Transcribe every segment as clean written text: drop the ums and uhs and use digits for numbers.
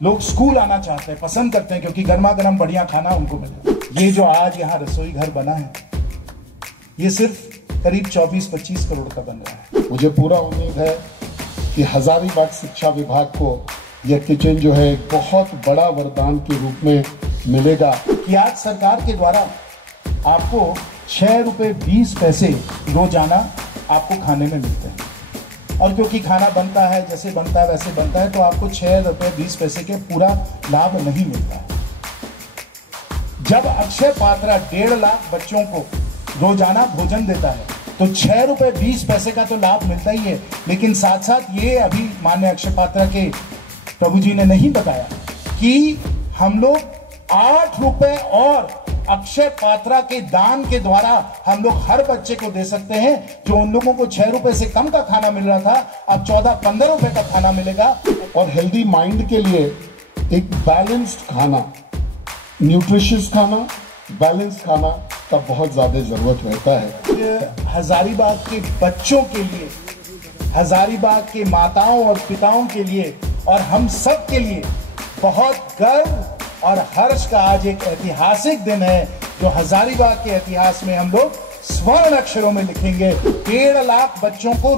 लोग स्कूल आना चाहते हैं, पसंद करते हैं, क्योंकि गर्मा गर्म बढ़िया खाना उनको मिलता है। ये जो आज यहाँ रसोई घर बना है, ये सिर्फ करीब 24-25 करोड़ का बन रहा है। मुझे पूरा उम्मीद है कि हजारीबाग शिक्षा विभाग को यह किचन जो है बहुत बड़ा वरदान के रूप में मिलेगा। कि आज सरकार के द्वारा आपको 6 रुपये 20 पैसे रोजाना आपको खाने में मिलते हैं, और क्योंकि खाना बनता है जैसे बनता है वैसे बनता है, तो आपको 6 रुपये 20 पैसे के पूरा लाभ नहीं मिलता है। जब अक्षय पात्रा 1.5 लाख बच्चों को रोजाना भोजन देता है तो 6 रुपये 20 पैसे का तो लाभ मिलता ही है, लेकिन साथ साथ ये अभी माननीय अक्षय पात्रा के प्रभु जी ने नहीं बताया कि हम लोग 8 रुपए और अक्षय पात्रा के दान के द्वारा हम लोग हर बच्चे को दे सकते हैं। जो उन लोगों को 6 रुपए से कम का खाना मिल रहा था, अब 14-15 रुपए का खाना मिलेगा। और हेल्दी माइंड के लिए एक बैलेंस्ड खाना, न्यूट्रिशियस खाना, बैलेंस्ड खाना का बहुत ज्यादा जरूरत रहता है। हजारीबाग के बच्चों के लिए, हजारीबाग के माताओं और पिताओं के लिए और हम सब के लिए बहुत गर्व और हर्ष का आज एक ऐतिहासिक दिन है, जो हजारीबाग के इतिहास में हम लोग स्वर्ण अक्षरों में लिखेंगे। 1.5 लाख बच्चों को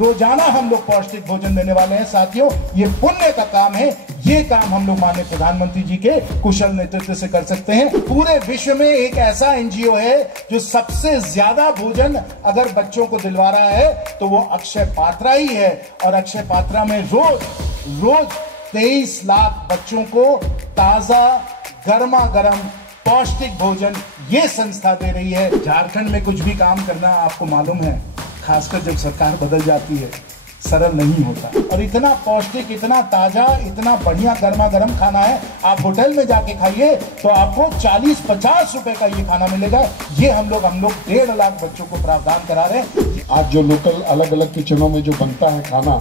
रोजाना हम लोग पौष्टिक भोजन देने वाले हैं। साथियों, ये पुण्य का काम है। ये काम हम लोग माननीय प्रधानमंत्री जी के कुशल नेतृत्व से कर सकते हैं। पूरे विश्व में एक ऐसा एनजीओ है जो सबसे ज्यादा भोजन अगर बच्चों को दिलवा रहा है तो वो अक्षय पात्रा ही है। और अक्षय पात्रा में रोज 23 लाख बच्चों को ताजा गर्मा गर्म पौष्टिक भोजन ये संस्था दे रही है। झारखंड में कुछ भी काम करना आपको मालूम है, खासकर जब सरकार बदल जाती है, सरल नहीं होता। और इतना पौष्टिक, इतना ताजा, इतना बढ़िया गर्मा गर्म खाना है। आप होटल में जाके खाइए तो आपको 40-50 रुपए का ये खाना मिलेगा। ये हम लोग 1.5 लाख बच्चों को प्रावधान करा रहे हैं। आज जो लोकल अलग अलग किचनों में जो बनता है खाना,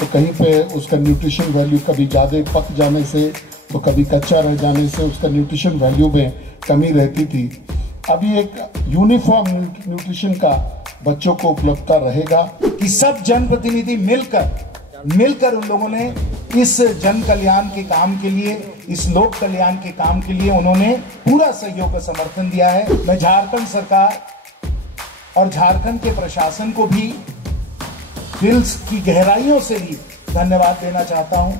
तो कहीं पे उसका न्यूट्रिशन वैल्यू कभी ज़्यादा पक जाने से तो कभी कच्चा रह जाने से उसका न्यूट्रिशन वैल्यू में कमी रहती थी। अभी एक यूनिफॉर्म न्यूट्रिशन का बच्चों को उपलब्धता रहेगा कि सब जनप्रतिनिधि मिलकर उन लोगों ने इस जन कल्याण के काम के लिए, इस लोक कल्याण के काम के लिए उन्होंने पूरा सहयोग का समर्थन दिया है। मैं झारखंड सरकार और झारखंड के प्रशासन को भी दिल की गहराइयों से भी धन्यवाद देना चाहता हूं,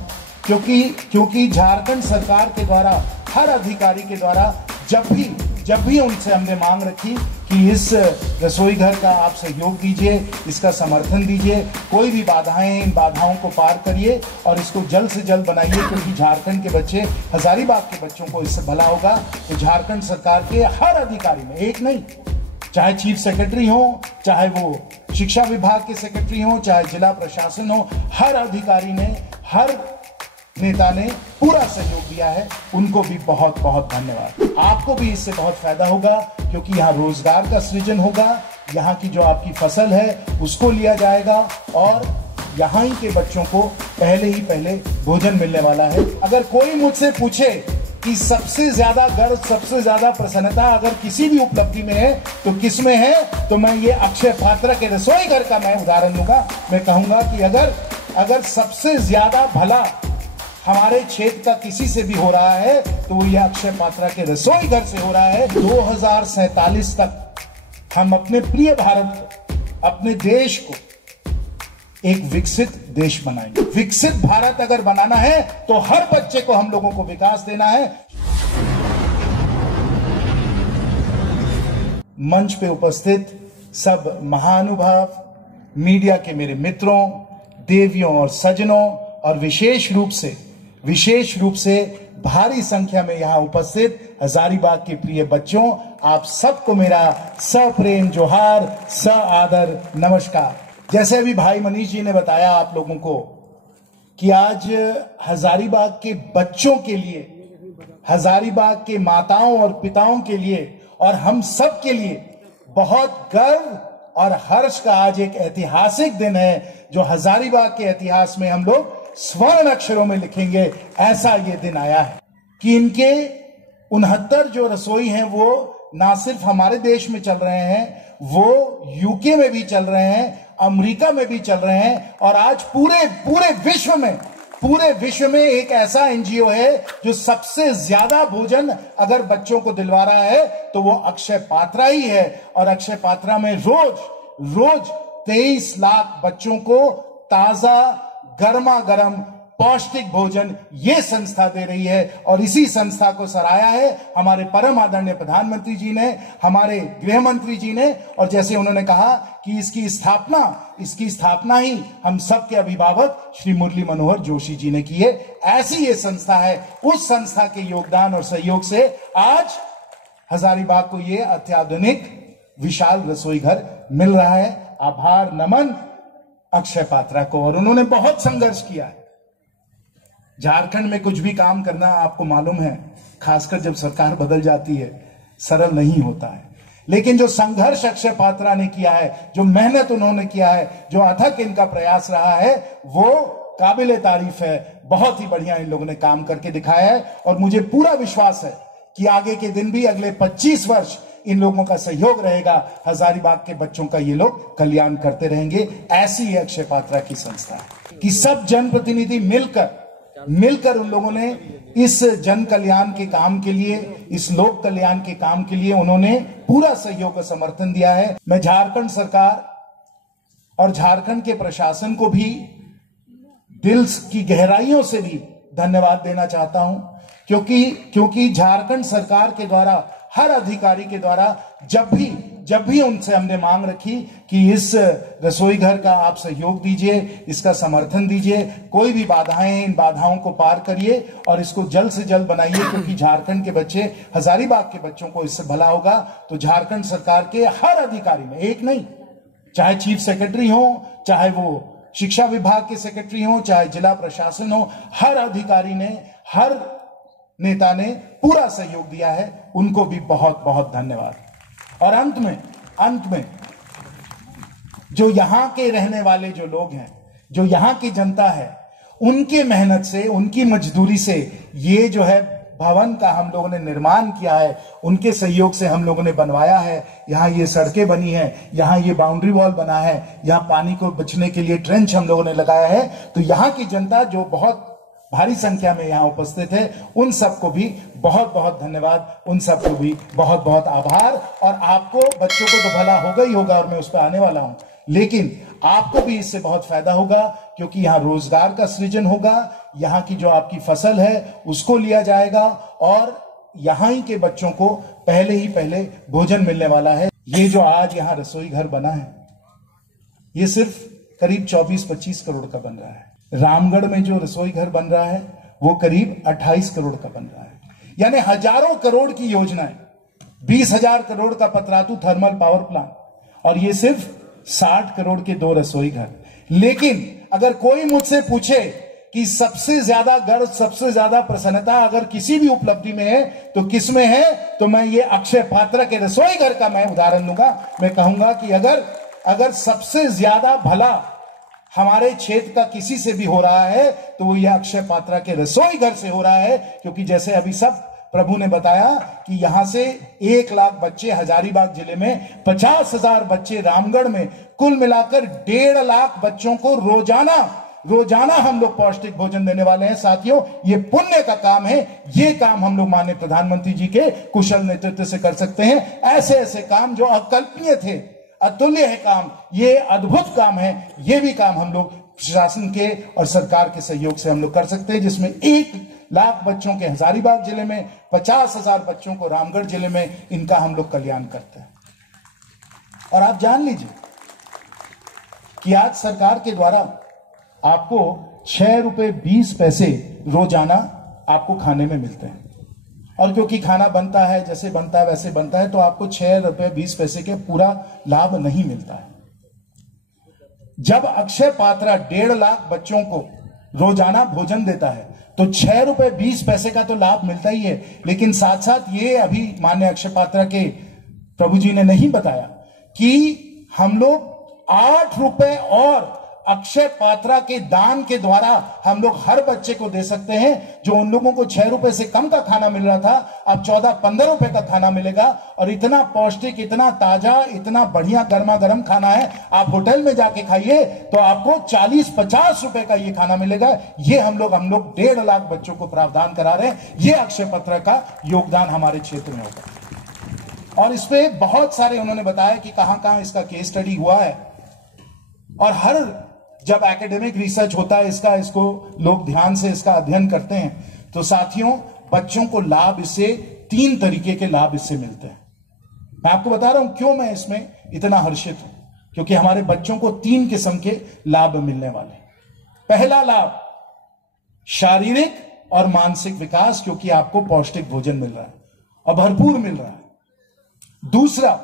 क्योंकि झारखंड सरकार के द्वारा, हर अधिकारी के द्वारा जब भी उनसे हमने मांग रखी कि इस रसोई घर का आप सहयोग दीजिए, इसका समर्थन दीजिए, कोई भी बाधाएं, इन बाधाओं को पार करिए और इसको जल्द से जल्द बनाइए, क्योंकि झारखंड के बच्चे, हजारीबाग के बच्चों को इससे भला होगा। तो झारखंड सरकार के हर अधिकारी में, एक नहीं, चाहे चीफ सेक्रेटरी हो, चाहे वो शिक्षा विभाग के सेक्रेटरी हो, चाहे जिला प्रशासन हो, हर अधिकारी ने, हर नेता ने पूरा सहयोग दिया है। उनको भी बहुत बहुत धन्यवाद। आपको भी इससे बहुत फायदा होगा, क्योंकि यहाँ रोजगार का सृजन होगा, यहाँ की जो आपकी फसल है उसको लिया जाएगा और यहाँ ही के बच्चों को पहले भोजन मिलने वाला है। अगर कोई मुझसे पूछे कि सबसे ज्यादा गर्व, सबसे ज्यादा प्रसन्नता अगर किसी भी उपलब्धि में है तो किस में है, तो मैं ये अक्षय पात्रा के रसोई घर का मैं उदाहरण दूंगा। मैं कहूंगा कि अगर सबसे ज्यादा भला हमारे क्षेत्र का किसी से भी हो रहा है तो वो ये अक्षय पात्रा के रसोई घर से हो रहा है। 2047 तक हम अपने प्रिय भारत को, अपने देश को एक विकसित देश बनाएंगे। विकसित भारत अगर बनाना है तो हर बच्चे को हम लोगों को विकास देना है। मंच पे उपस्थित सब महानुभाव, मीडिया के मेरे मित्रों, देवियों और सज्जनों, और विशेष रूप से भारी संख्या में यहाँ उपस्थित हजारीबाग के प्रिय बच्चों, आप सबको मेरा सप्रेम जोहार, स आदर नमस्कार। जैसे अभी भाई मनीष जी ने बताया आप लोगों को कि आज हजारीबाग के बच्चों के लिए, हजारीबाग के माताओं और पिताओं के लिए और हम सब के लिए बहुत गर्व और हर्ष का आज एक ऐतिहासिक दिन है, जो हजारीबाग के इतिहास में हम लोग स्वर्ण अक्षरों में लिखेंगे। ऐसा ये दिन आया है कि इनके 69 जो रसोई हैं वो ना सिर्फ हमारे देश में चल रहे हैं, वो यूके में भी चल रहे हैं, अमेरिका में भी चल रहे हैं, और आज पूरे विश्व में पूरे विश्व में एक ऐसा एनजीओ है जो सबसे ज्यादा भोजन अगर बच्चों को दिलवा रहा है तो वो अक्षय पात्रा ही है। और अक्षय पात्रा में रोज 23 लाख बच्चों को ताजा गर्मा गर्म पौष्टिक भोजन ये संस्था दे रही है। और इसी संस्था को सराहा है हमारे परम आदरणीय प्रधानमंत्री जी ने, हमारे गृह मंत्री जी ने। और जैसे उन्होंने कहा कि इसकी स्थापना ही हम सब के अभिभावक श्री मुरली मनोहर जोशी जी ने की है। ऐसी ये संस्था है। उस संस्था के योगदान और सहयोग से आज हजारीबाग को ये अत्याधुनिक विशाल रसोई घर मिल रहा है। आभार नमन अक्षय पात्रा को। और उन्होंने बहुत संघर्ष किया है। झारखंड में कुछ भी काम करना आपको मालूम है, खासकर जब सरकार बदल जाती है, सरल नहीं होता है। लेकिन जो संघर्ष अक्षय पात्रा ने किया है, जो मेहनत उन्होंने किया है, जो अथक इनका प्रयास रहा है, वो काबिले तारीफ है। बहुत ही बढ़िया इन लोगों ने काम करके दिखाया है। और मुझे पूरा विश्वास है कि आगे के दिन भी, अगले 25 वर्ष इन लोगों का सहयोग रहेगा। हजारीबाग के बच्चों का ये लोग कल्याण करते रहेंगे। ऐसी ही अक्षय पात्रा की संस्था है कि सब जनप्रतिनिधि मिलकर उन लोगों ने इस जन कल्याण के काम के लिए, इस लोक कल्याण के काम के लिए उन्होंने पूरा सहयोग और समर्थन दिया है। मैं झारखंड सरकार और झारखंड के प्रशासन को भी दिल की गहराइयों से भी धन्यवाद देना चाहता हूं, क्योंकि झारखंड सरकार के द्वारा, हर अधिकारी के द्वारा जब भी उनसे हमने मांग रखी कि इस रसोई घर का आप सहयोग दीजिए, इसका समर्थन दीजिए, कोई भी बाधाएं, इन बाधाओं को पार करिए और इसको जल्द से जल्द बनाइए, क्योंकि झारखंड के बच्चे, हजारीबाग के बच्चों को इससे भला होगा। तो झारखंड सरकार के हर अधिकारी में, एक नहीं, चाहे चीफ सेक्रेटरी हो, चाहे वो शिक्षा विभाग के सेक्रेटरी हो, चाहे जिला प्रशासन हो, हर अधिकारी ने, हर नेता ने पूरा सहयोग दिया है। उनको भी बहुत बहुत धन्यवाद। और अंत में जो यहां के रहने वाले जो लोग हैं, जो यहां की जनता है, उनके मेहनत से, उनकी मजदूरी से ये जो है भवन का हम लोगों ने निर्माण किया है, उनके सहयोग से हम लोगों ने बनवाया है। यहाँ ये सड़कें बनी है, यहाँ ये बाउंड्री वॉल बना है, यहाँ पानी को बचने के लिए ट्रेंच हम लोगों ने लगाया है। तो यहाँ की जनता जो बहुत भारी संख्या में यहाँ उपस्थित है, उन सबको भी बहुत बहुत धन्यवाद, उन सबको भी बहुत बहुत आभार। और आपको, बच्चों को तो भला होगा ही होगा, और मैं उस पर आने वाला हूं, लेकिन आपको भी इससे बहुत फायदा होगा, क्योंकि यहाँ रोजगार का सृजन होगा, यहाँ की जो आपकी फसल है उसको लिया जाएगा और यहाँ ही के बच्चों को पहले भोजन मिलने वाला है। ये जो आज यहाँ रसोई घर बना है, ये सिर्फ करीब 24-25 करोड़ का बन रहा है। रामगढ़ में जो रसोई घर बन रहा है वो करीब 28 करोड़ का बन रहा है। यानी हजारों करोड़ की योजनाएं, 20,000 करोड़ का पतरातू थर्मल पावर प्लांट, और ये सिर्फ 60 करोड़ के 2 रसोई घर। लेकिन अगर कोई मुझसे पूछे कि सबसे ज्यादा गर्व, सबसे ज्यादा प्रसन्नता अगर किसी भी उपलब्धि में है तो किस में है, तो मैं ये अक्षय पात्रा के रसोई घर का मैं उदाहरण लूंगा। मैं कहूंगा कि अगर सबसे ज्यादा भला हमारे क्षेत्र का किसी से भी हो रहा है तो वो ये अक्षय पात्रा के रसोई घर से हो रहा है। क्योंकि जैसे अभी सब प्रभु ने बताया कि यहां से 1 लाख बच्चे हजारीबाग जिले में, 50,000 बच्चे रामगढ़ में, कुल मिलाकर 1.5 लाख बच्चों को रोजाना हम लोग पौष्टिक भोजन देने वाले हैं। साथियों, ये पुण्य का काम है। ये काम हम लोग माननीय प्रधानमंत्री जी के कुशल नेतृत्व से कर सकते हैं। ऐसे काम जो अकल्पनीय थे, अतुल्य है काम, ये अद्भुत काम है। ये भी काम हम लोग प्रशासन के और सरकार के सहयोग से हम लोग कर सकते हैं, जिसमें 1 लाख बच्चों के हजारीबाग जिले में, 50,000 बच्चों को रामगढ़ जिले में, इनका हम लोग कल्याण करते हैं। और आप जान लीजिए कि आज सरकार के द्वारा आपको 6 रुपए 20 पैसे रोजाना आपको खाने में मिलते हैं। और क्योंकि खाना बनता है, जैसे बनता है वैसे बनता है, तो आपको 6 रुपए 20 पैसे के पूरा लाभ नहीं मिलता है। जब अक्षय पात्रा 1.5 लाख बच्चों को रोजाना भोजन देता है तो 6 रुपए 20 पैसे का तो लाभ मिलता ही है। लेकिन साथ साथ ये अभी माननीय अक्षय पात्रा के प्रभु जी ने नहीं बताया कि हम लोग 8 रुपए और अक्षय पात्रा के दान के द्वारा हम लोग हर बच्चे को दे सकते हैं। जो उन लोगों को 6 रुपए से कम का खाना मिल रहा था, अब 14-15 रुपए का खाना मिलेगा। और इतना पौष्टिक, इतना ताजा, इतना बढ़िया गर्मा गर्म खाना है। आप होटल में जाके खाइए तो आपको 40-50 रुपए का ये खाना मिलेगा। ये हम लोग 1.5 लाख बच्चों को प्रावधान करा रहे हैं। ये अक्षय पात्रा का योगदान हमारे क्षेत्र में होगा। और इस पे बहुत सारे उन्होंने बताया कि कहां कहां इसका केस स्टडी हुआ है। और हर जब एकेडमिक रिसर्च होता है इसको लोग ध्यान से इसका अध्ययन करते हैं तो साथियों, बच्चों को लाभ इससे 3 तरीके के लाभ इससे मिलते हैं। मैं आपको बता रहा हूं क्यों मैं इसमें इतना हर्षित हूं, क्योंकि हमारे बच्चों को 3 किस्म के लाभ मिलने वाले। पहला लाभ, शारीरिक और मानसिक विकास, क्योंकि आपको पौष्टिक भोजन मिल रहा है और भरपूर मिल रहा है। दूसरा,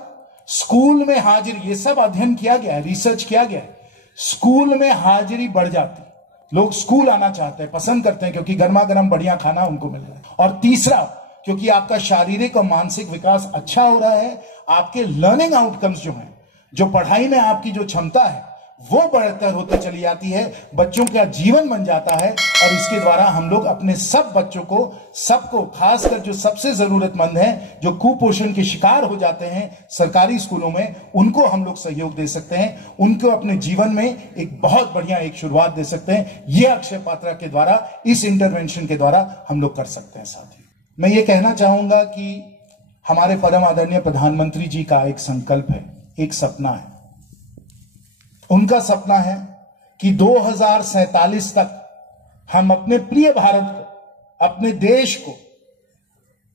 स्कूल में हाजिरी। ये सब अध्ययन किया गया है, रिसर्च किया गया है। स्कूल में हाजिरी बढ़ जाती, लोग स्कूल आना चाहते हैं, पसंद करते हैं, क्योंकि गर्मा गर्म बढ़िया खाना उनको मिल रहा है। और तीसरा, क्योंकि आपका शारीरिक और मानसिक विकास अच्छा हो रहा है, आपके लर्निंग आउटकम्स जो हैं, जो पढ़ाई में आपकी जो क्षमता है वो बढ़तर होते चली जाती है। बच्चों का जीवन बन जाता है। और इसके द्वारा हम लोग अपने सब बच्चों को, सबको, खासकर जो सबसे जरूरतमंद हैं, जो कुपोषण के शिकार हो जाते हैं सरकारी स्कूलों में, उनको हम लोग सहयोग दे सकते हैं। उनको अपने जीवन में एक बहुत बढ़िया एक शुरुआत दे सकते हैं। यह अक्षय पात्रा के द्वारा, इस इंटरवेंशन के द्वारा हम लोग कर सकते हैं। साथियों, मैं ये कहना चाहूंगा कि हमारे परम आदरणीय प्रधानमंत्री जी का एक संकल्प है, एक सपना है। उनका सपना है कि 2047 तक हम अपने प्रिय भारत को, अपने देश को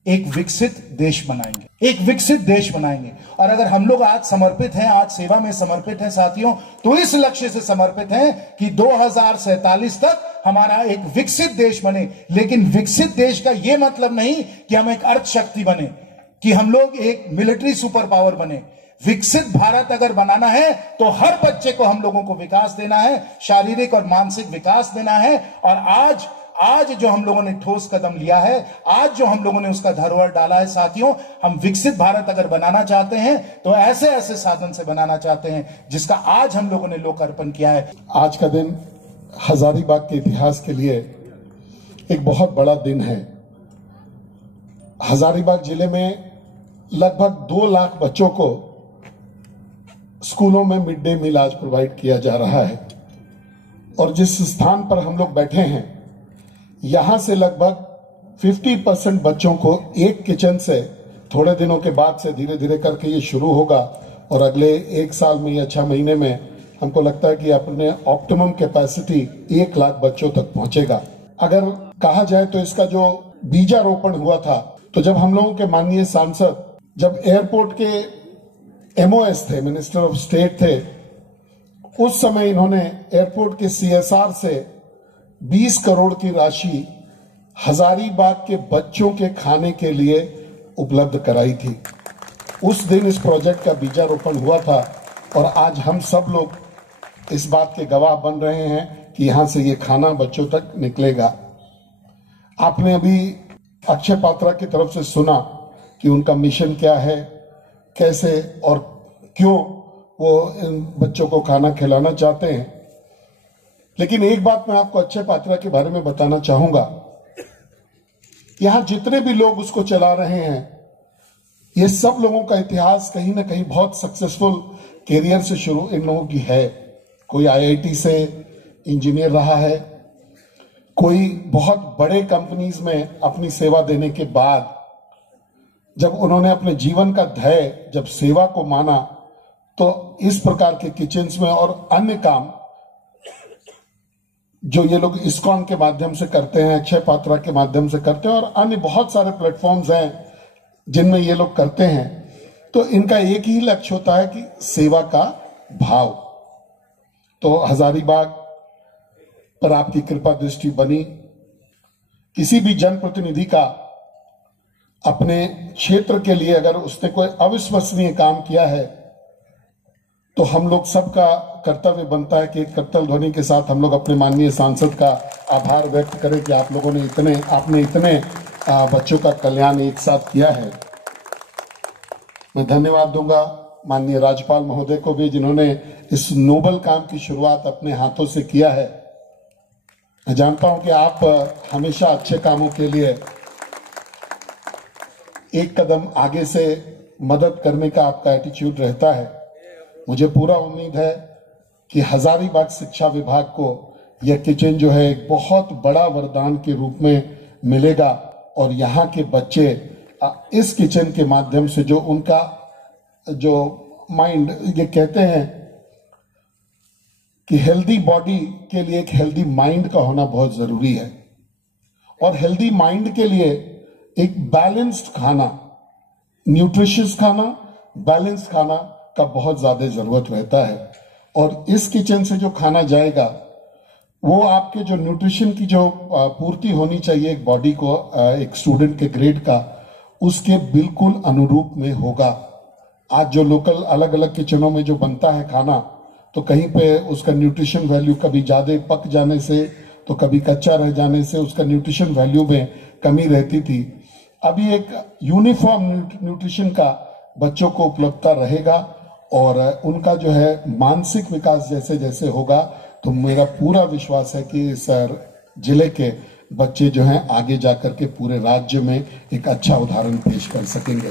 एक विकसित देश बनाएंगे, एक विकसित देश बनाएंगे। और अगर हम लोग आज समर्पित हैं, आज सेवा में समर्पित हैं साथियों, तो इस लक्ष्य से समर्पित हैं कि 2047 तक हमारा एक विकसित देश बने। लेकिन विकसित देश का यह मतलब नहीं कि हम एक अर्थशक्ति बने, कि हम लोग एक मिलिट्री सुपर पावर बने। विकसित भारत अगर बनाना है तो हर बच्चे को हम लोगों को विकास देना है, शारीरिक और मानसिक विकास देना है। और आज जो हम लोगों ने ठोस कदम लिया है, आज जो हम लोगों ने उसका धरोहर डाला है साथियों, हम विकसित भारत अगर बनाना चाहते हैं तो ऐसे ऐसे साधन से बनाना चाहते हैं जिसका आज हम लोगों ने लोकार्पण किया है। आज का दिन हजारीबाग के इतिहास के लिए एक बहुत बड़ा दिन है। हजारीबाग जिले में लगभग 2 लाख बच्चों को स्कूलों में मिड डे मील आज प्रोवाइड किया जा रहा है। और जिस स्थान पर हम लोग बैठे हैं, यहां से लगभग 50% बच्चों को एक किचन से थोड़े दिनों के बाद से धीरे धीरे करके ये शुरू होगा। और अगले 1 साल में या 6 महीने में हमको लगता है कि अपने ऑप्टिमम कैपेसिटी 1 लाख बच्चों तक पहुंचेगा। अगर कहा जाए तो इसका जो बीजारोपण हुआ था, तो जब हम लोगों के माननीय सांसद जब एयरपोर्ट के MOS थे, मिनिस्टर ऑफ स्टेट थे, उस समय इन्होंने एयरपोर्ट के CSR से 20 करोड़ की राशि हजारीबाग के बच्चों के खाने के लिए उपलब्ध कराई थी। उस दिन इस प्रोजेक्ट का बीजारोपण हुआ था और आज हम सब लोग इस बात के गवाह बन रहे हैं कि यहां से ये खाना बच्चों तक निकलेगा। आपने अभी अक्षय पात्रा की तरफ से सुना कि उनका मिशन क्या है, कैसे और क्यों वो इन बच्चों को खाना खिलाना चाहते हैं। लेकिन एक बात मैं आपको अक्षय पात्रा के बारे में बताना चाहूंगा। यहां जितने भी लोग उसको चला रहे हैं, ये सब लोगों का इतिहास कहीं ना कहीं बहुत सक्सेसफुल कैरियर से शुरू इन लोगों की है। कोई IIT से इंजीनियर रहा है, कोई बहुत बड़े कंपनीज में अपनी सेवा देने के बाद जब उन्होंने अपने जीवन का ध्येय, जब सेवा को माना, तो इस प्रकार के किचन्स में और अन्य काम जो ये लोग इस्कॉन के माध्यम से करते हैं, अक्षय पात्रा के माध्यम से करते हैं और अन्य बहुत सारे प्लेटफॉर्म्स हैं जिनमें ये लोग करते हैं, तो इनका एक ही लक्ष्य होता है कि सेवा का भाव। तो हजारीबाग पर आपकी कृपा दृष्टि बनी। किसी भी जनप्रतिनिधि का अपने क्षेत्र के लिए अगर उसने कोई अविश्वसनीय काम किया है तो हम लोग सबका कर्तव्य बनता है कि करतल ध्वनि के साथ हम लोग अपने माननीय सांसद का आभार व्यक्त करें कि आप लोगों ने आपने इतने बच्चों का कल्याण एक साथ किया है। मैं धन्यवाद दूंगा माननीय राज्यपाल महोदय को भी, जिन्होंने इस नोबल काम की शुरुआत अपने हाथों से किया है। मैं जानता हूं कि आप हमेशा अच्छे कामों के लिए एक कदम आगे से मदद करने का आपका एटीट्यूड रहता है। मुझे पूरा उम्मीद है कि हजारीबाग शिक्षा विभाग को यह किचन जो है एक बहुत बड़ा वरदान के रूप में मिलेगा और यहाँ के बच्चे इस किचन के माध्यम से जो उनका जो माइंड, ये कहते हैं कि हेल्दी बॉडी के लिए एक हेल्दी माइंड का होना बहुत जरूरी है, और हेल्दी माइंड के लिए एक बैलेंस्ड खाना, न्यूट्रिशियस खाना, बैलेंस्ड खाना का बहुत ज्यादा जरूरत रहता है। और इस किचन से जो खाना जाएगा वो आपके जो न्यूट्रिशन की जो पूर्ति होनी चाहिए एक बॉडी को, एक स्टूडेंट के ग्रेड का, उसके बिल्कुल अनुरूप में होगा। आज जो लोकल अलग अलग किचनों में जो बनता है खाना, तो कहीं पे उसका न्यूट्रिशन वैल्यू कभी ज्यादा पक जाने से तो कभी कच्चा रह जाने से उसका न्यूट्रिशन वैल्यू में कमी रहती थी। अभी एक यूनिफॉर्म न्यूट्रिशन का बच्चों को उपलब्धता रहेगा और उनका जो है मानसिक विकास जैसे जैसे होगा, तो मेरा पूरा विश्वास है कि इस जिले के बच्चे जो हैं आगे जाकर के पूरे राज्य में एक अच्छा उदाहरण पेश कर सकेंगे।